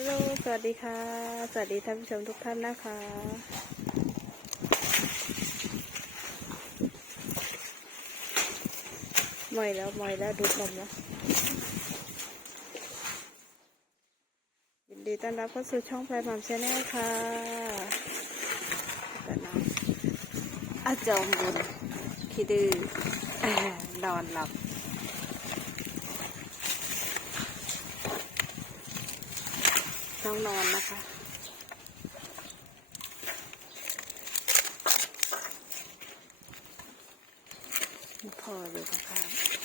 ฮัลโหล สวัสดีค่ะ สวัสดีท่านผู้ชมทุกท่านนะคะหมอยแล้วหมอยแล้วดูดนมแล้วยินดีต้อนรับเข้าสู่ช่องแพลายหมอมชาแนลค่ะแต่น้องอาจอมบุญคิดดื้ออ่านอนหลับ น้องนอนนะคะ พ่ออยู่ข้างๆ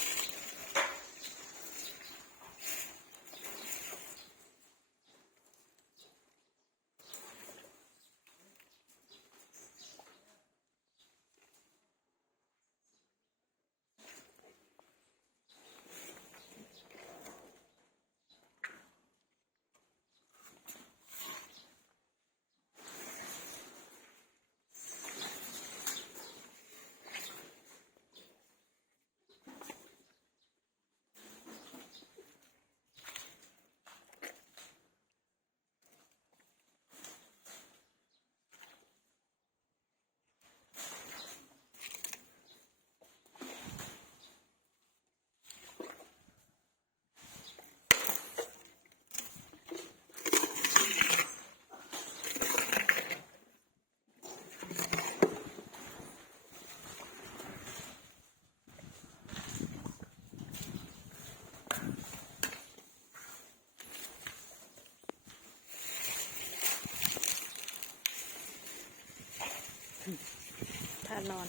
ถ้า นอน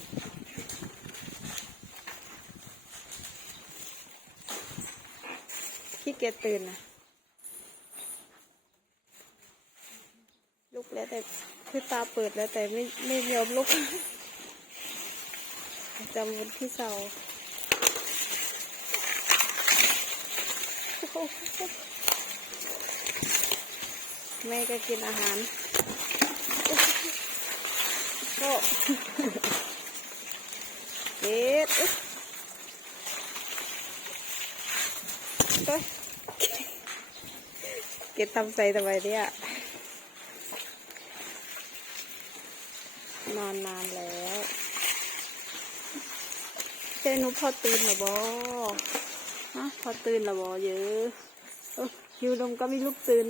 ขี้เกียจตื่นนะลุกแล้วแต่คือตาเปิดแล้วแต่ไม่ไม่ยอมลุกจำวันที่เสาแม่ก็กินอาหารโอ้ เก็ดเก็ดทำใจทำไมเนี่ยนอนนานแล้วเจนุพอตื่นหรอบอฮะพอตื่นหรอบอเยอะหิวนมก็ไม่ลุกตื่น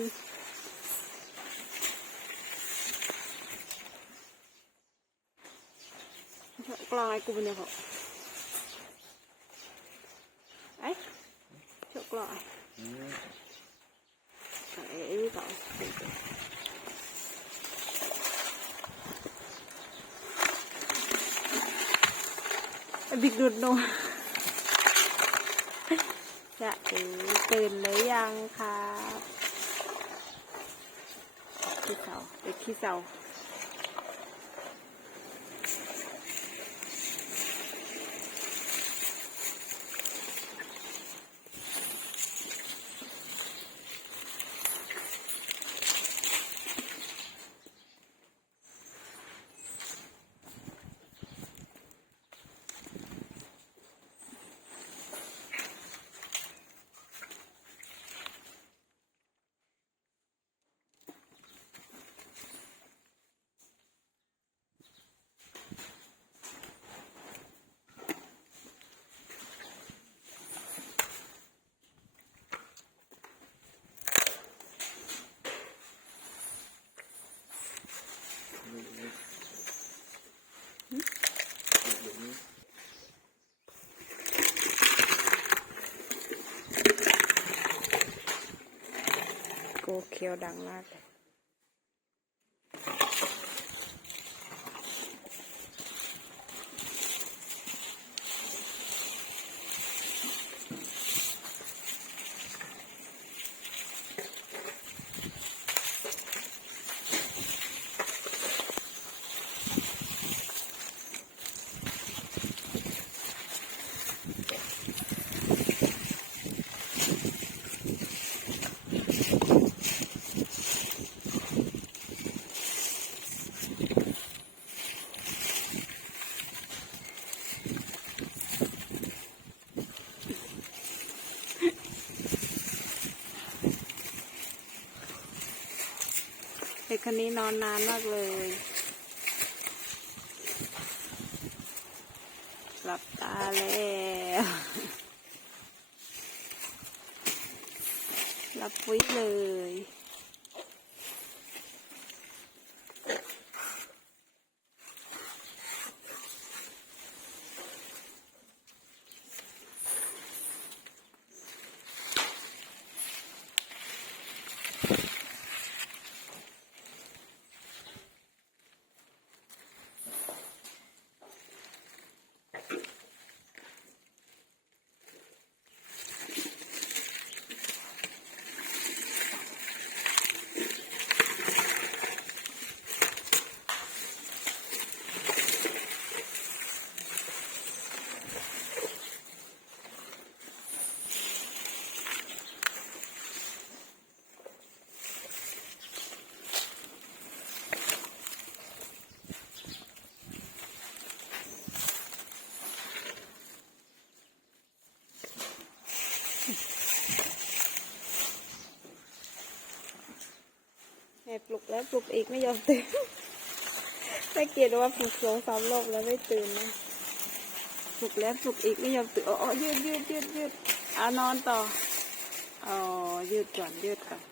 กลองไอ้กูเป็นยังไงไอ้เจ้ากลองไอ้ไอ้ไอ้นี่ก่อบิ๊กดูดนมจะตื่นตื่นหรือยังครับขี้เสาเด็กขี้เสา เคียวดังมากเลย ด็กคนนี้นอนนานมากเลย หลับตาแล้วหลับปุ้ยเลย แม่ปลุกแล้วปลุกอีกไม่ยอมตื่นไม่เกลียดว่าปลุกสองสามรอบแล้วไม่ตื่นนะปลุกแล้วปลุกอีกไม่ยอมตื่นอ๋อยืดยืดยืดยืดเอานอนต่ออ๋อยืดก่อนยืดก่อน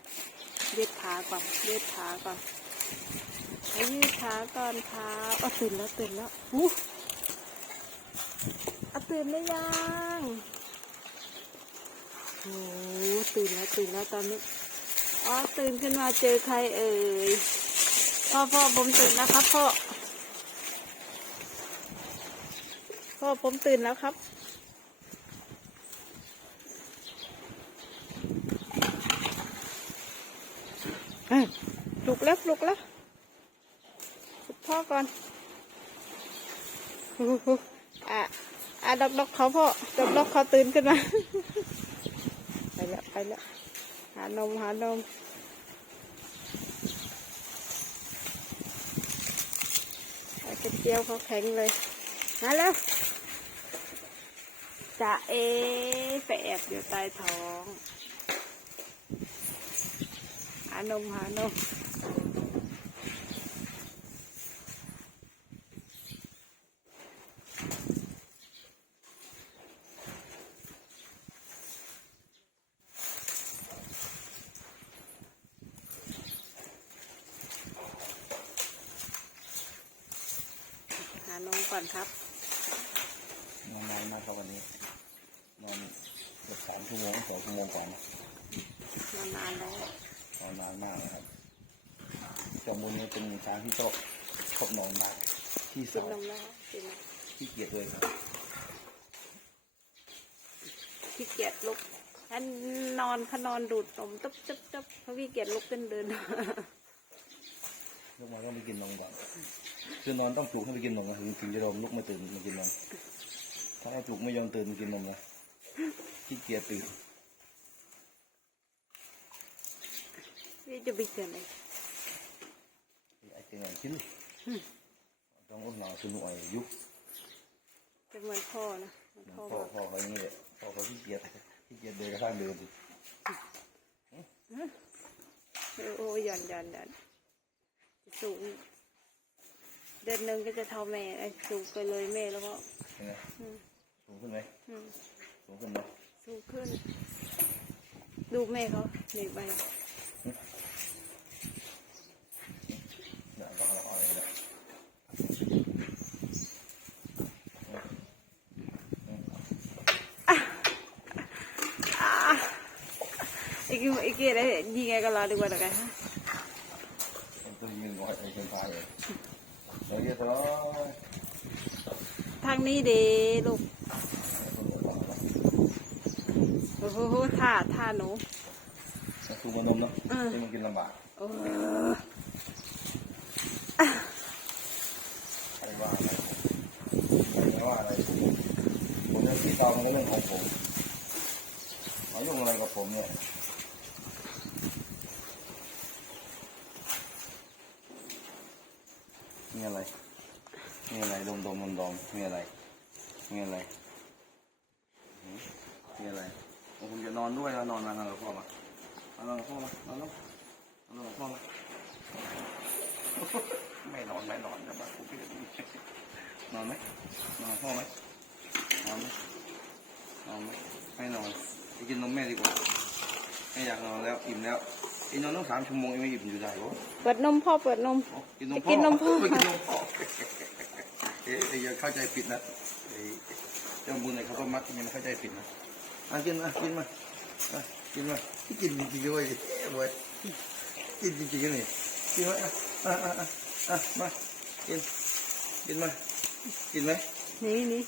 ยืดขาก่อนยืดขาก่อนยืดขาก่อนขาอ๋อตื่นแล้วตื่นแล้วอู้เอตื่นได้ยังโอ้ตื่นแล้วตื่นแล้วตอนนี้ อ๋อตื่นขึ้นมาเจอใครเอ่ย พ่อพ่อผมตื่นแล้วครับพ่อ พ่อผมตื่นแล้วครับเอ้ยปลุกแล้วปลุกแล้วปลุกพ่อก่อนฮู้ฮู้อะอะดอกดอกเขาพ่อดอกดอกเขาตื่นขึ้นมา ไปแล้วไปแล้ว หานมหานมกระเจียวเขาแข็งเลย มาแล้วจะเอไปแอบอยู่ใต้ท้อง หานมหานมหานม ก่อนครับนอนนานมากครับวันนี้นอนเกือบสามชั่วโมงสองชั่วโมงกว่านะนานๆแล้วนอนนานมากนะครับเจ้ามูลนี้เป็นช้างที่โตะครบนอนได้ที่กิสานนมแล้วกินนมที่เกียจเลยครับขี้เกียจลุกอันนอนเขานอนดูดนมตึ๊บตึ๊บตึ๊บเขาขี้เกียจลุกขึ้นเดิน ลูกมาต้องไปกินนมก่อนคือนอนต้องปลุกให้ไปกินนมนะถึงถึงจะยอมลุกมาตื่นมากินนมถ้าไม่ปลุกไม่ยอมตื่นมากินนมนะที่เกียจตื่นนี่จะไปเกิดอะไรไอ้เจ้าไหนชิ้นต้องอุ้มมาคือหน่วยยุบจะเหมือนพ่อนะเหมือนพ่อพ่อบอกพ่อเขาอย่างนี้แหละพ่อเขาที่เกียจที่เกียจเดินกระทั่งเดินดิเออโอ้ยหย่อนหย่อนหย่อนจะ สูง เดือนหนึ่งก็จะเท่าแม่ไอ้สูงไปเลยแม่แล้วก็เห็นไหมอืมสูงขึ้นไหมอืมสูงขึ้นไหมสูงขึ้น ดูแม่เขาหนีไปเดี๋ยวต้องเอาอะไรเนี่ยอีกอีกอะไรยิงไงก็รอดีกว่าหรอกไงฮะ ทางนี้เด้ลูกโอ้โหท่าท่าหนูคือมันนมเนาะที่มันกินลำบากโอ้ใครว่าอะไรใครว่าอะไรผมจะที่ตามมันก็เรื่องของผมเอาเรื่องอะไรกับผมเนี่ยมีอะไรมีอะไรดมดมดมดมมีอะไร มีอะไรหืมมีอะไรผมจะนอนด้วยแล้วนอนมานอนกับพ่อมาเอาลงกับพ่อมาเอาลงเอาลงกับพ่อมาไม่นอนไม่นอนครับบ้านผมพี่นอนไหมนอนพ่อไหมนอนไหมนอนไหมไม่นอนไปกินนมแม่ดีกว่าไม่อยากนอนแล้วอิ่มแล้วอีนอนต้องสามชั่วโมงยังไม่อิ่มอยู่ได้วะเปิดนมพ่อเปิดนมกินนมไปกินนมพ่อไปกินนมพ่อเอ๊ะอย่าเข้าใจผิดนะไอ้ เจ้าบุญเนี่ยเขาก็มักยังไม่เข้าใจผิดนะอะกินมากินมาอะกินมากินจริงๆด้วยเว้ยกินจริงๆนี่กินมาอะอะอะอะอะมากินกินมากินไหมนี่นี่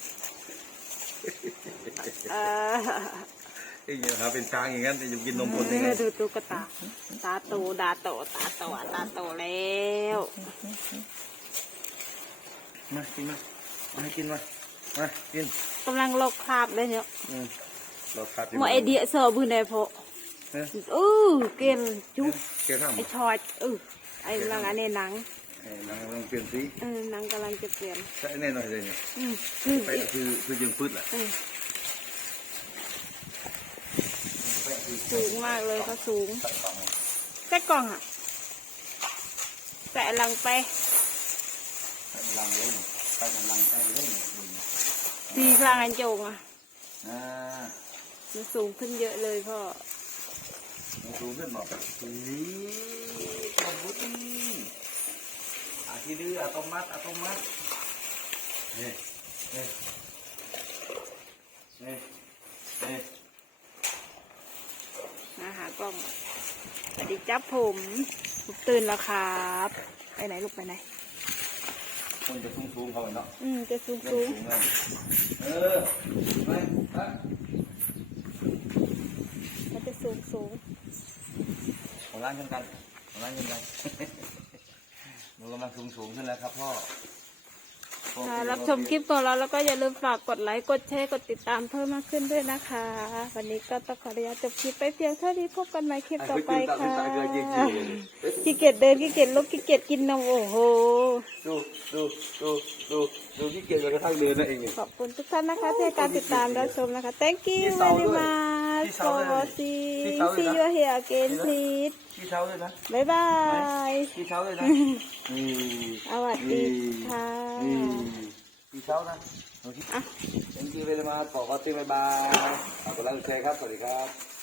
เออไอ้เงี้ยหาเป็นช้างอย่างนั้นแต่ยังกินนมคนได้ไงดูตุ๊กตาตาโตตาโตตาโตตาโตแล้วมากินมามาให้กินมา มากินกำลังลอกคราบเลยเนี่ยอืมเราขาดหมอไอเดียเสิร์ฟบืนได้พอเอ๊ะเออเกณฑ์จุ๊บเกลียดทำไอชอยเออไอลังอันนี้หนังเอ้ยนางกำลังเปลี่ยนสีเออหนังกำลังจะเปลี่ยนใช่แน่นอนเลยเนี่ยอืมคือไปคือคือยังพืชแหละเออสูงมากเลยเขาสูงใส่ฟังแค่กล่องอะแต่ลังไปใส่ลังเลยใส่ลังใส่เลย ดีกลางอันโจงอะอ่ามันสูงขึ้นเยอะเลยพ่อดูขึ้นบอกนี่ขอบคุณอาทีดื้ออัตโนมัติอัตโนมัติเฮ้เฮ้เฮ้เฮ้มาหากล้องสวัสดีจ้าผมลูกตื่นแล้วครับ ไปไหนลูกไปไหน คนจะทุ่งทุ่งเขาเนาะอืมจะสูงเริ่สูมงสูงแล้วเออไปไปมันจะสูงสูงของร้านเช่นกันของร้านเช่นกันหนูกำลังสูงสูงขึ้นแล้วครับพ่อพ่อค่ะรับชมคลิปของเราแล้วก็อย่าลืมฝากกดไลค์กดแชร์กดติดตามเพิ่มมากขึ้นด้วยนะคะ วันนี้ก็ต้องขออนุญาตจบคลิปไปเพียงเท่านี้พบกันใหม่คลิปต่อไปค่ะขี้เกียจเดินขี้เกียจลุกขี้เกียจกินนมโอ้โห ดูดูดูดูดูที่เกียจกระทั่งเดินนั่นเองขอบคุณทุกท่านนะคะที่ให้การติดตามรับชมนะคะ thank you พี่เสา very ด้วย much พี่เสา for ด้วย watching พี่เสาด้วย see นะ you here again please พี่เช้าเลยนะบ๊ายบายพี่เช้าเลยนะนี่สวัสดีค่ะ นี่พี่เช้านะโอเค อะ thank you very much ขอขอบคุณบ๊ายบายขอบคุณแล้วแชร์ครับ สวัสดีครับ